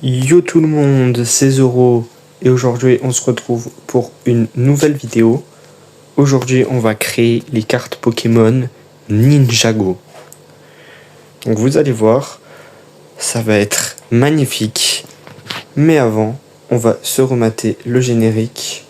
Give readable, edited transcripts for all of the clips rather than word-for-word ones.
Yo tout le monde, c'est Zoro et aujourd'hui on se retrouve pour une nouvelle vidéo. Aujourd'hui on va créer les cartes Pokémon Ninjago. Donc vous allez voir, ça va être magnifique. Mais avant, on va se remater le générique.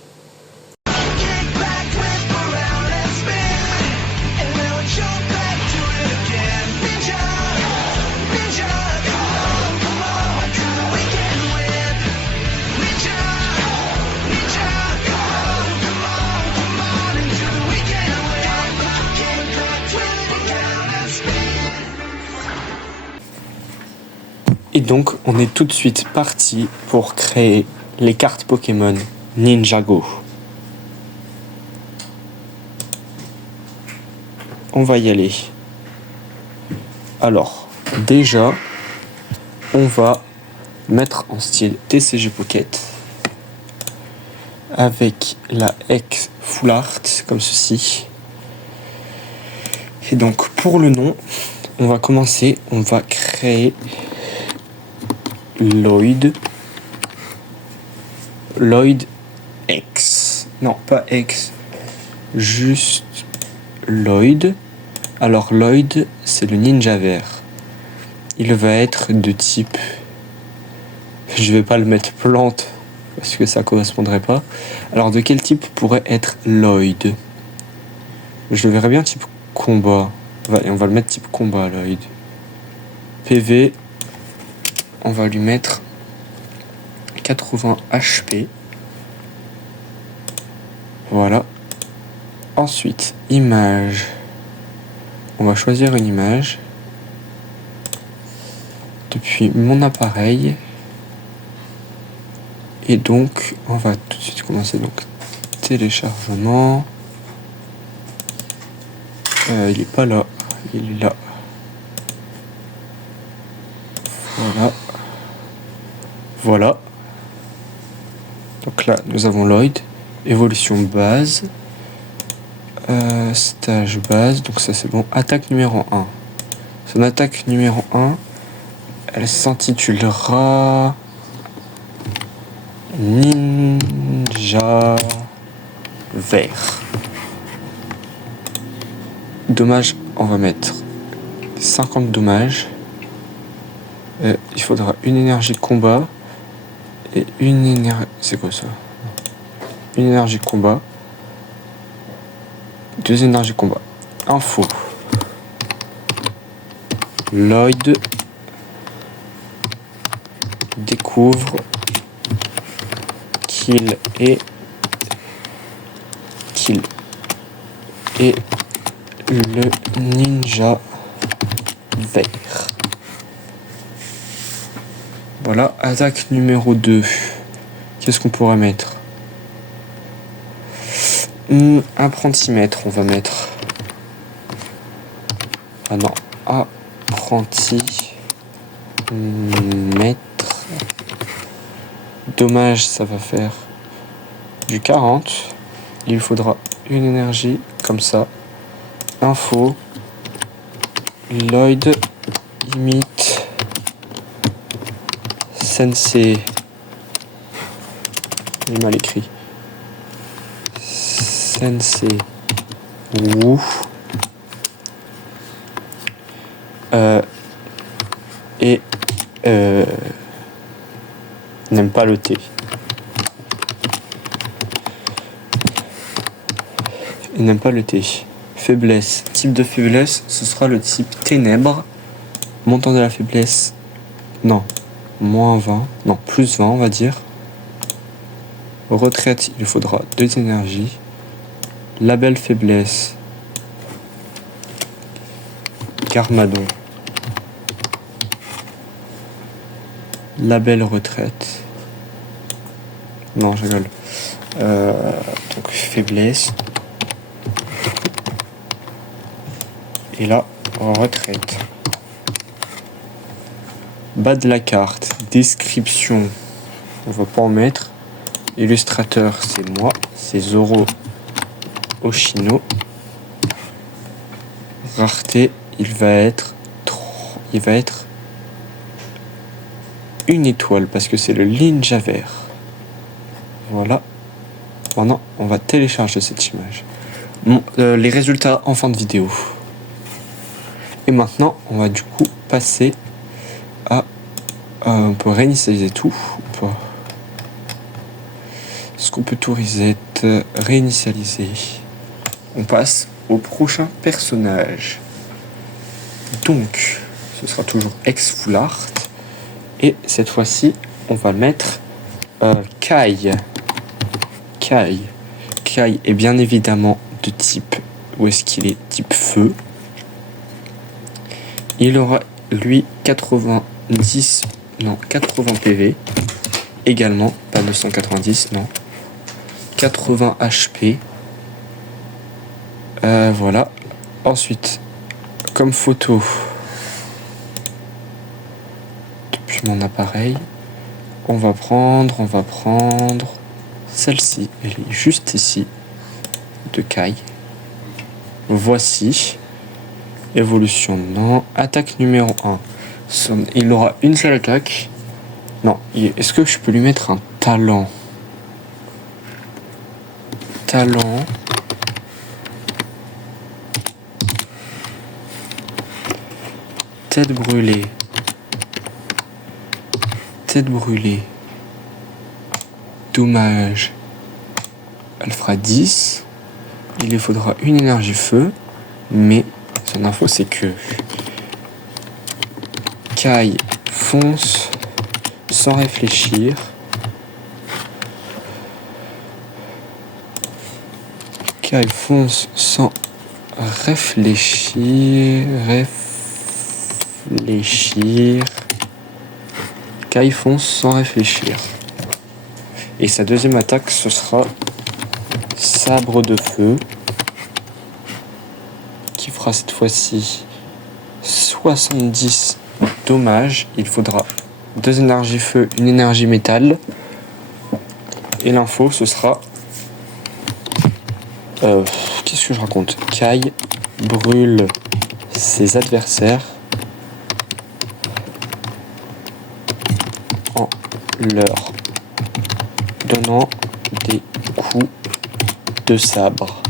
Et donc on est tout de suite parti pour créer les cartes Pokémon Ninjago. On va y aller. Alors, déjà, on va mettre en style TCG Pocket avec la X Full Art comme ceci. Et donc pour le nom, on va commencer, on va créer Lloyd X. Non, pas X, juste Lloyd. Alors Lloyd, c'est le ninja vert. Il va être de type... Je vais pas le mettre plante parce que ça correspondrait pas. Alors de quel type pourrait être Lloyd? Je le verrais bien type combat. Et on va le mettre type combat, Lloyd. PV, on va lui mettre 80 HP. Voilà. Ensuite, image. On va choisir une image depuis mon appareil. Et donc, on va tout de suite commencer. Donc, téléchargement. Il est pas là. Il est là. Voilà. Voilà. Donc là, nous avons Lloyd. Évolution base. Stage base. Donc ça, c'est bon. Attaque numéro 1. Son attaque numéro 1, elle s'intitulera Ninja Vert. Dommage, on va mettre 50 dommages. Il faudra une énergie de combat et une énergie... C'est quoi ça? Une énergie de combat. 2 énergies de combat. Info. Lloyd découvre qu'il est le ninja vert. Voilà, attaque numéro 2. Qu'est-ce qu'on pourrait mettre? Apprentimètre, on va mettre. Ah non, apprenti-mètre. Dommage, ça va faire du 40. Il faudra une énergie comme ça. Info. Lloyd imite Sensei. J'ai mal écrit. Sensei Wu. N'aime pas le thé. Il n'aime pas le thé. Faiblesse. Type de faiblesse, ce sera le type ténèbres. Montant de la faiblesse. Non. Moins 20. Non, plus 20, on va dire. Retraite, il faudra 2 énergies. Label faiblesse. Garmadon. Label retraite. Non, je rigole. Donc faiblesse. Et là, retraite. Bas de la carte. Description. On va pas en mettre. Illustrateur, c'est moi. C'est Zoro Oshino. Rareté, il va être une étoile parce que c'est le ninja vert. Voilà. Maintenant, on va télécharger cette image. Bon, les résultats en fin de vidéo. Et maintenant, on va du coup passer à... on peut réinitialiser tout ou pas? Est-ce qu'on peut tout reset, réinitialiser? On passe au prochain personnage. Donc, ce sera toujours ex full art. Et cette fois-ci, on va mettre Kai. Kai. Kai est bien évidemment de type... Où est-ce qu'il est? Type feu. Il aura, lui, 80 PV. Également, pas 290, non. 80 HP. Voilà. Ensuite, comme photo, depuis mon appareil, on va prendre celle-ci. Elle est juste ici, de Kai. Voici. Évolution, non. Attaque numéro 1. Il aura une seule attaque. Non. Est-ce que je peux lui mettre un talent? Talent. Tête brûlée. Tête brûlée. Dommage. Elle fera 10. Il lui faudra une énergie feu. Mais son info c'est que Kai fonce sans réfléchir. Kai fonce sans réfléchir. Kai fonce sans réfléchir. Et sa deuxième attaque, ce sera sabre de feu, qui fera cette fois-ci 70 dommages. Il faudra 2 énergies feu, une énergie métal. Et l'info, ce sera... qu'est-ce que je raconte? Kai brûle ses adversaires en leur donnant des coups de sabre.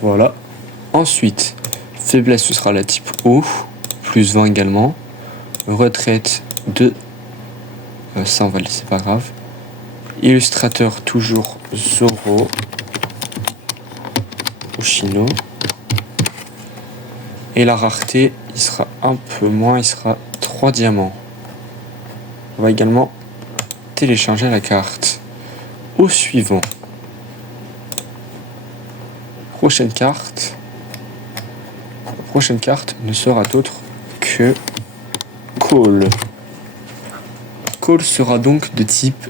Voilà. Ensuite, faiblesse, ce sera la type eau, plus 20 également. Retraite de... ça, on va le laisser, pas grave. Illustrateur, toujours Zoro. Oshino. Et la rareté, il sera un peu moins, il sera 3 diamants. On va également télécharger la carte. Au suivant. Prochaine carte. La prochaine carte ne sera autre que Cole. Cole sera donc de type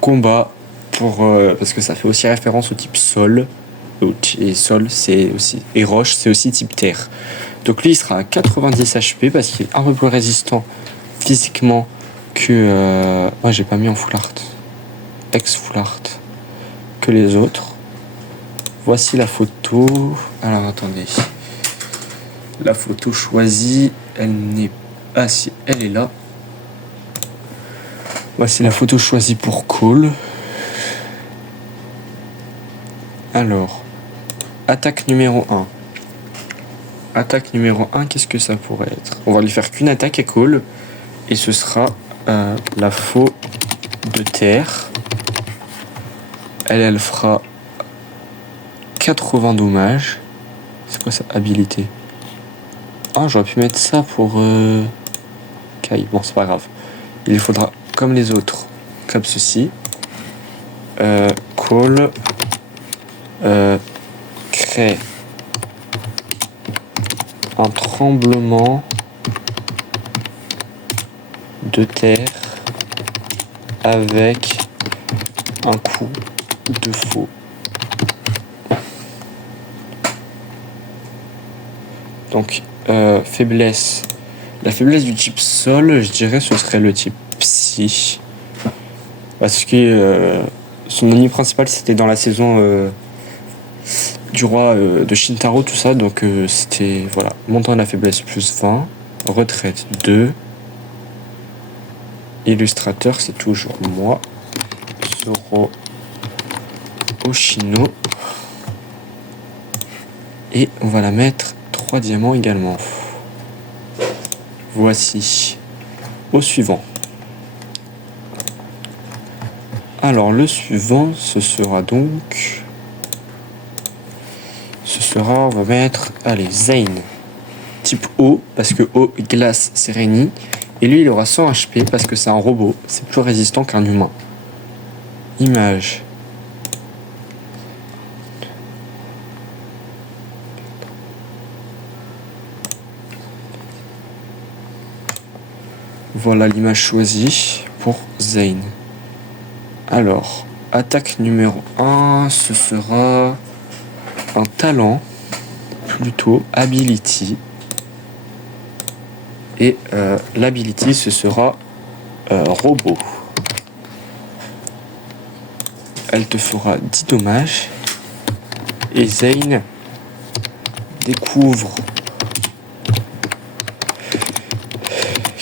combat parce que ça fait aussi référence au type sol. Et sol, c'est aussi... Et roche, c'est aussi type terre. Donc lui, il sera à 90 HP parce qu'il est un peu plus résistant physiquement que... moi, j'ai pas mis en full art. Ex full art. Que les autres. Voici la photo. Alors, attendez. La photo choisie, elle n'est... Ah si, elle est là. Voici la photo choisie pour Cole. Alors, attaque numéro 1. Attaque numéro 1, qu'est-ce que ça pourrait être? On va lui faire qu'une attaque à Cole. Et ce sera la faux de terre. Elle fera 80 dommages. C'est quoi sa habilité? Ah, j'aurais pu mettre ça pour Kai. Bon, c'est pas grave. Il lui faudra, comme les autres, comme ceci. Cole crée un tremblement de terre avec un coup de faux. Donc, faiblesse. La faiblesse du type sol, je dirais, ce serait le type psy. Parce que son ennemi principal, c'était dans la saison du roi de Shintaro, tout ça. Donc, c'était, voilà, montant de la faiblesse plus 20. Retraite 2. Illustrateur, c'est toujours moi. Zoro Oshino. Et on va la mettre 3 diamants également. Voici. Au suivant. Alors le suivant, ce sera donc... on va mettre, allez, Zane. Type eau, parce que eau, glace, c'est Rainy. Et lui, il aura 100 HP parce que c'est un robot. C'est plus résistant qu'un humain. Image. Voilà l'image choisie pour Zane. Alors, attaque numéro 1, ce sera un talent, plutôt ability. Et l'ability, ce sera robot. Elle te fera 10 dommages. Et Zane découvre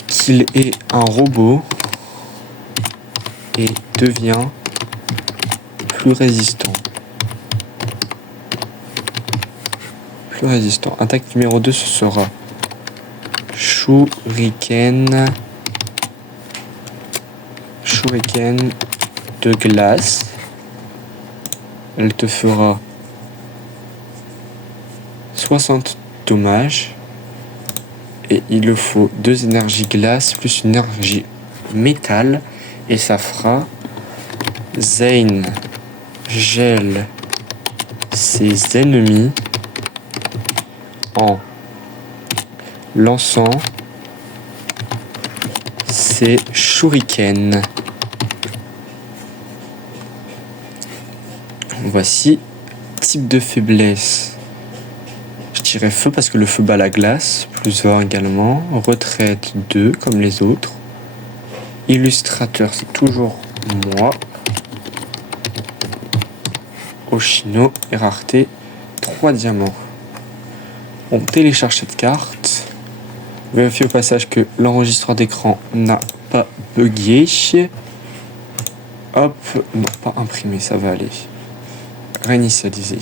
qu'il est un robot et devient plus résistant. Plus résistant. Attaque numéro 2, ce sera Shuriken. Shuriken de glace. Elle te fera 60 dommages. Et il le faut 2 énergies glace plus une énergie métal. Et ça fera Zane gèle ses ennemis en lançant ses shurikens. Voici type de faiblesse. Je dirais feu parce que le feu bat la glace, plus 20 également. Retraite 2 comme les autres. Illustrateur, c'est toujours moi. Oshino et rareté 3 diamants. On télécharge cette carte. Vérifiez au passage que l'enregistreur d'écran n'a pas bugué. Hop, non, pas imprimé, ça va aller. Réinitialiser.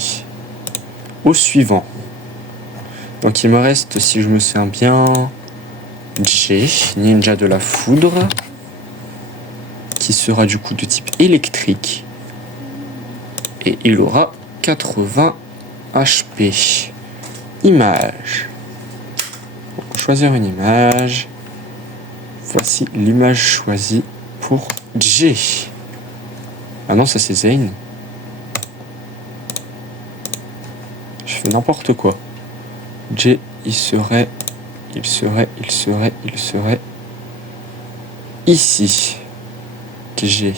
Au suivant. Donc il me reste, si je me souviens bien, J, ninja de la foudre, qui sera du coup de type électrique. Et il aura 80 HP. Image. Donc, choisir une image. Voici l'image choisie pour J. Ah non, ça c'est Zane. Je fais n'importe quoi. J, il serait ici. J.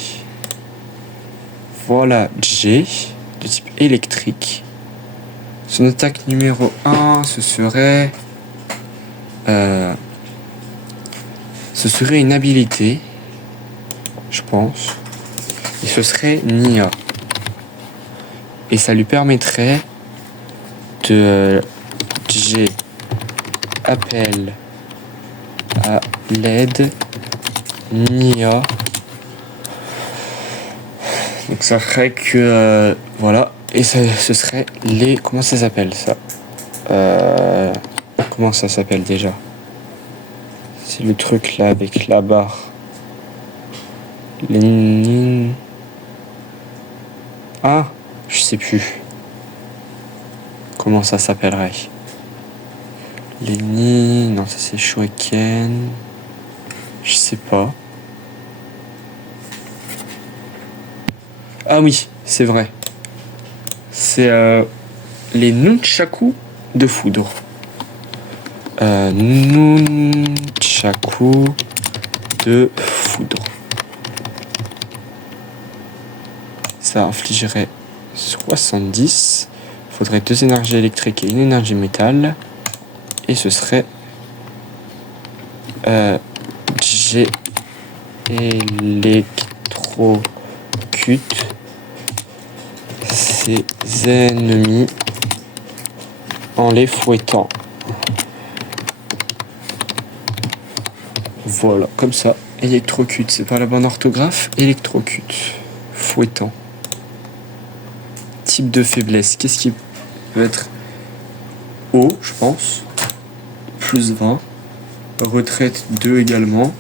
Voilà J, de type électrique. Son attaque numéro 1, ce serait une habilité, je pense. Et ce serait Nia. Et ça lui permettrait de J appelle à l'aide Nia. Donc ça ferait que voilà. Et ce serait les... Comment ça s'appelle ça comment ça s'appelle déjà? C'est le truc là avec la barre. Les... Ah, je sais plus. Comment ça s'appellerait? Les ni... Non, ça c'est Shuriken. Je sais pas. Ah oui, c'est vrai. C'est les nunchaku de foudre. Nunchaku de foudre. Ça infligerait 70. Il faudrait 2 énergies électriques et une énergie métal. Et ce serait G électrocute ses ennemis en les fouettant. Voilà, comme ça, Électrocute, c'est pas la bonne orthographe. Électrocute. Fouettant. Type de faiblesse. Qu'est-ce qui peut être haut, je pense. Plus 20. Retraite 2 également.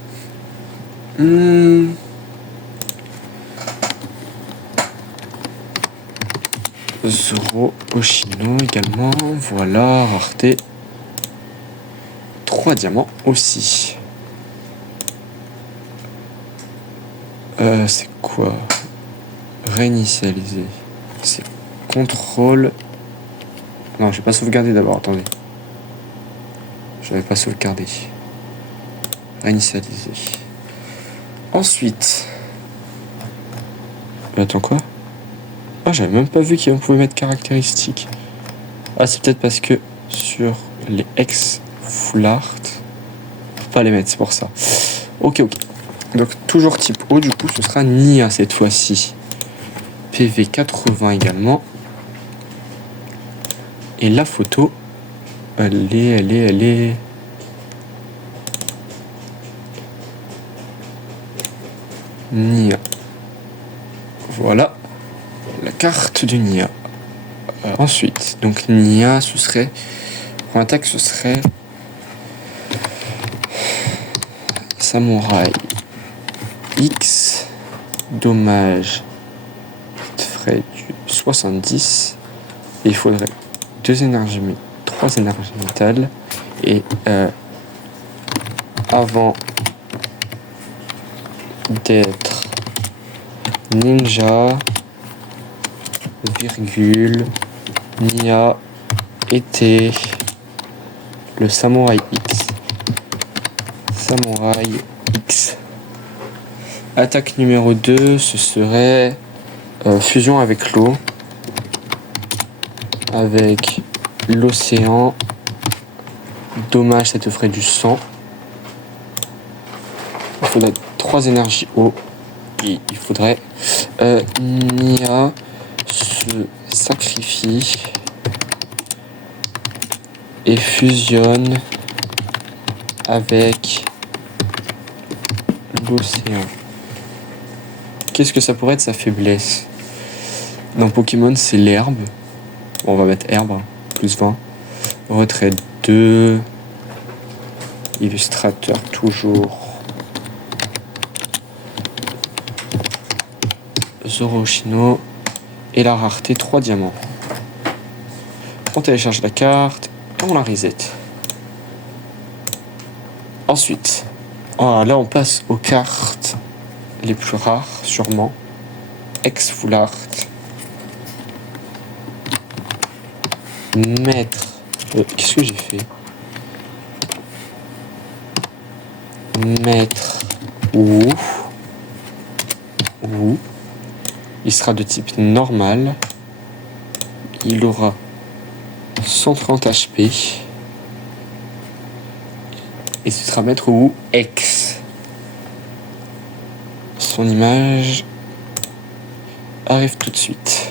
Zoro Oshino également. Voilà, rareté. 3 diamants aussi. C'est quoi? Réinitialiser. C'est contrôle. Non, je vais pas sauvegarder d'abord, attendez. Je n'avais pas sauvegardé. Réinitialiser. Ensuite. Attends, quoi? Ah, j'avais même pas vu qu'on pouvait mettre caractéristiques. Ah, c'est peut-être parce que sur les ex full art, faut pas les mettre, c'est pour ça. Ok. Donc, toujours type haut, du coup, ce sera Nia cette fois-ci. PV 80 également. Et la photo, elle est. Nia. Voilà. La carte de Nia. Ensuite, donc Nia, ce serait. Pour attaque, ce serait. Samouraï X. Dommage. Ferait du 70. Et il faudrait 2 énergies, 3 énergies métal. Et avant d'être ninja, virgule, Nia était le Samouraï X. Samouraï X. Attaque numéro 2, ce serait fusion avec l'eau. Avec l'océan. Dommage, ça te ferait du sang. Il faudrait 3 énergies eau. Et il faudrait Nia se sacrifie et fusionne avec l'océan. Qu'est-ce que ça pourrait être sa faiblesse? Dans Pokémon, c'est l'herbe. Bon, on va mettre herbe, plus 20. Retrait 2. Illustrateur toujours. Zoro Oshino. Et la rareté 3 diamants. On télécharge la carte. On la reset. Ensuite, là on passe aux cartes les plus rares, sûrement. Ex full art. Mettre. Qu'est-ce que j'ai fait? Mettre ou. Il sera de type normal. Il aura 130 HP. Et ce sera mettre ou X. Son image arrive tout de suite.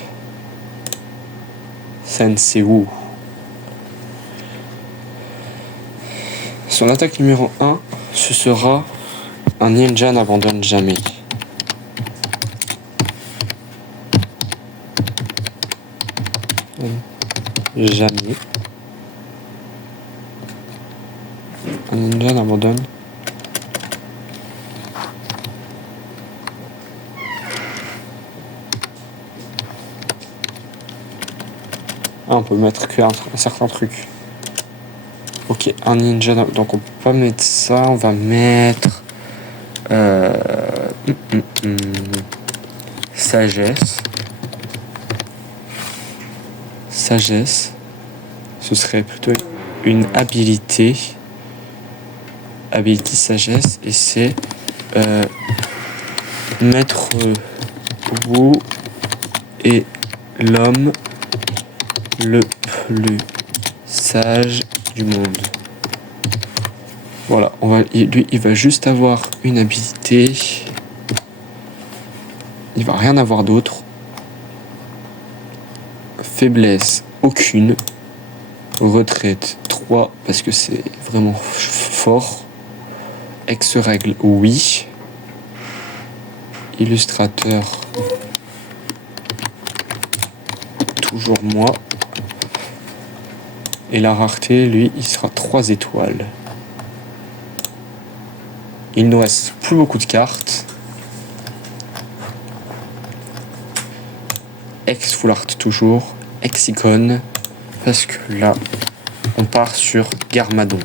Sensei Wu. Son attaque numéro 1, ce sera un ninja n'abandonne jamais. Jamais. Un ninja n'abandonne. Ah, on peut mettre qu'un certain truc. Ok, un ninja, donc on peut pas mettre ça, on va mettre sagesse. Sagesse, ce serait plutôt une habilité. Habilité sagesse, et c'est mettre vous et l'homme le plus sage du monde. Voilà, lui, il va juste avoir une habilité. Il va rien avoir d'autre. Faiblesse, aucune. Retraite, 3, parce que c'est vraiment fort. Ex-règle, oui. Illustrateur, toujours moi. Et la rareté, lui, il sera 3 étoiles. Il nous reste plus beaucoup de cartes. Ex full art toujours, ex icône, parce que là, on part sur Garmadon.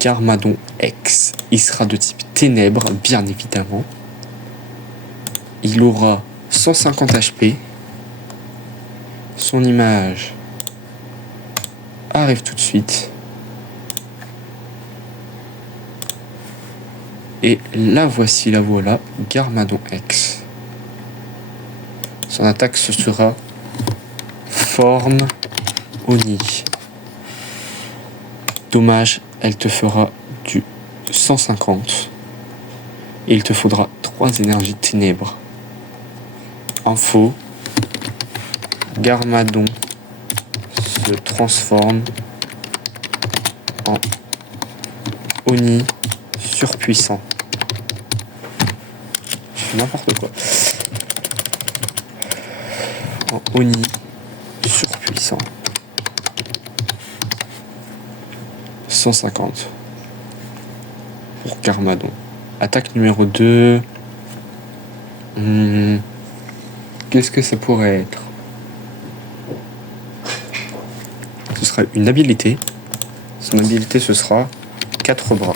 Garmadon X, il sera de type ténèbres, bien évidemment. Il aura 150 HP. Son image arrive tout de suite. Et la voici, la voilà, Garmadon X. Son attaque, ce sera Forme Oni. Dommage, elle te fera du 150. Et il te faudra 3 énergies ténèbres. Info. Garmadon se transforme en Oni surpuissant. Je fais n'importe quoi. En Oni surpuissant. 150 pour Garmadon. Attaque numéro 2. Qu'est-ce que ça pourrait être? Ce sera une habilité. Son habilité, ce sera 4 bras.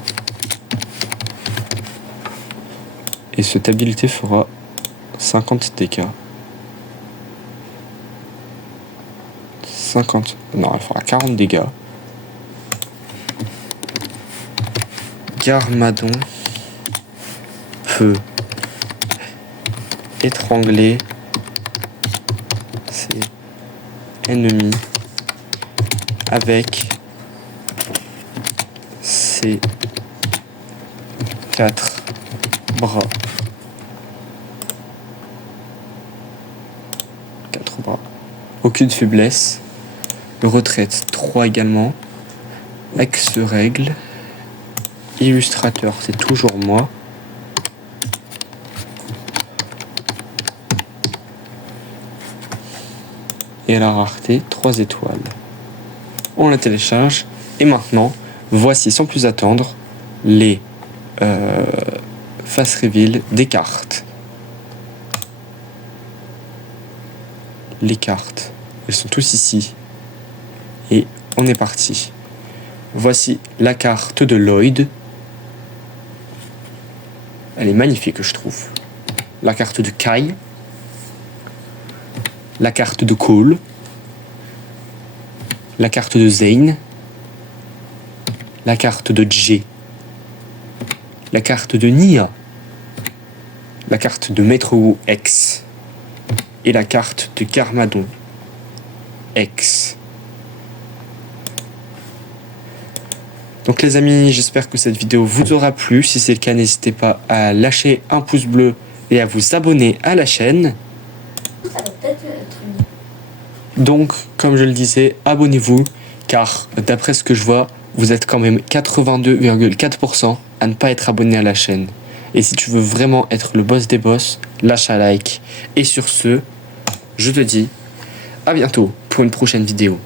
Et cette habilité fera 50 dégâts. 50... Non, elle fera 40 dégâts. Garmadon peut étrangler ses ennemis avec ses 4 bras. 4 bras. Aucune faiblesse. Retraite 3 également. Ex-règle. Illustrateur, c'est toujours moi. Et à la rareté, 3 étoiles. On la télécharge. Et maintenant, voici sans plus attendre les face reveal des cartes. Les cartes, elles sont tous ici. Et on est parti. Voici la carte de Lloyd. Elle est magnifique, je trouve. La carte de Kai. La carte de Cole. La carte de Zane. La carte de Jay. La carte de Nia. La carte de Metro X. Et la carte de Garmadon X. Donc les amis, j'espère que cette vidéo vous aura plu. Si c'est le cas, n'hésitez pas à lâcher un pouce bleu et à vous abonner à la chaîne. Ça va peut-être être Donc, comme je le disais, abonnez-vous, car d'après ce que je vois, vous êtes quand même 82,4% à ne pas être abonné à la chaîne. Et si tu veux vraiment être le boss des boss, lâche un like. Et sur ce, je te dis à bientôt pour une prochaine vidéo.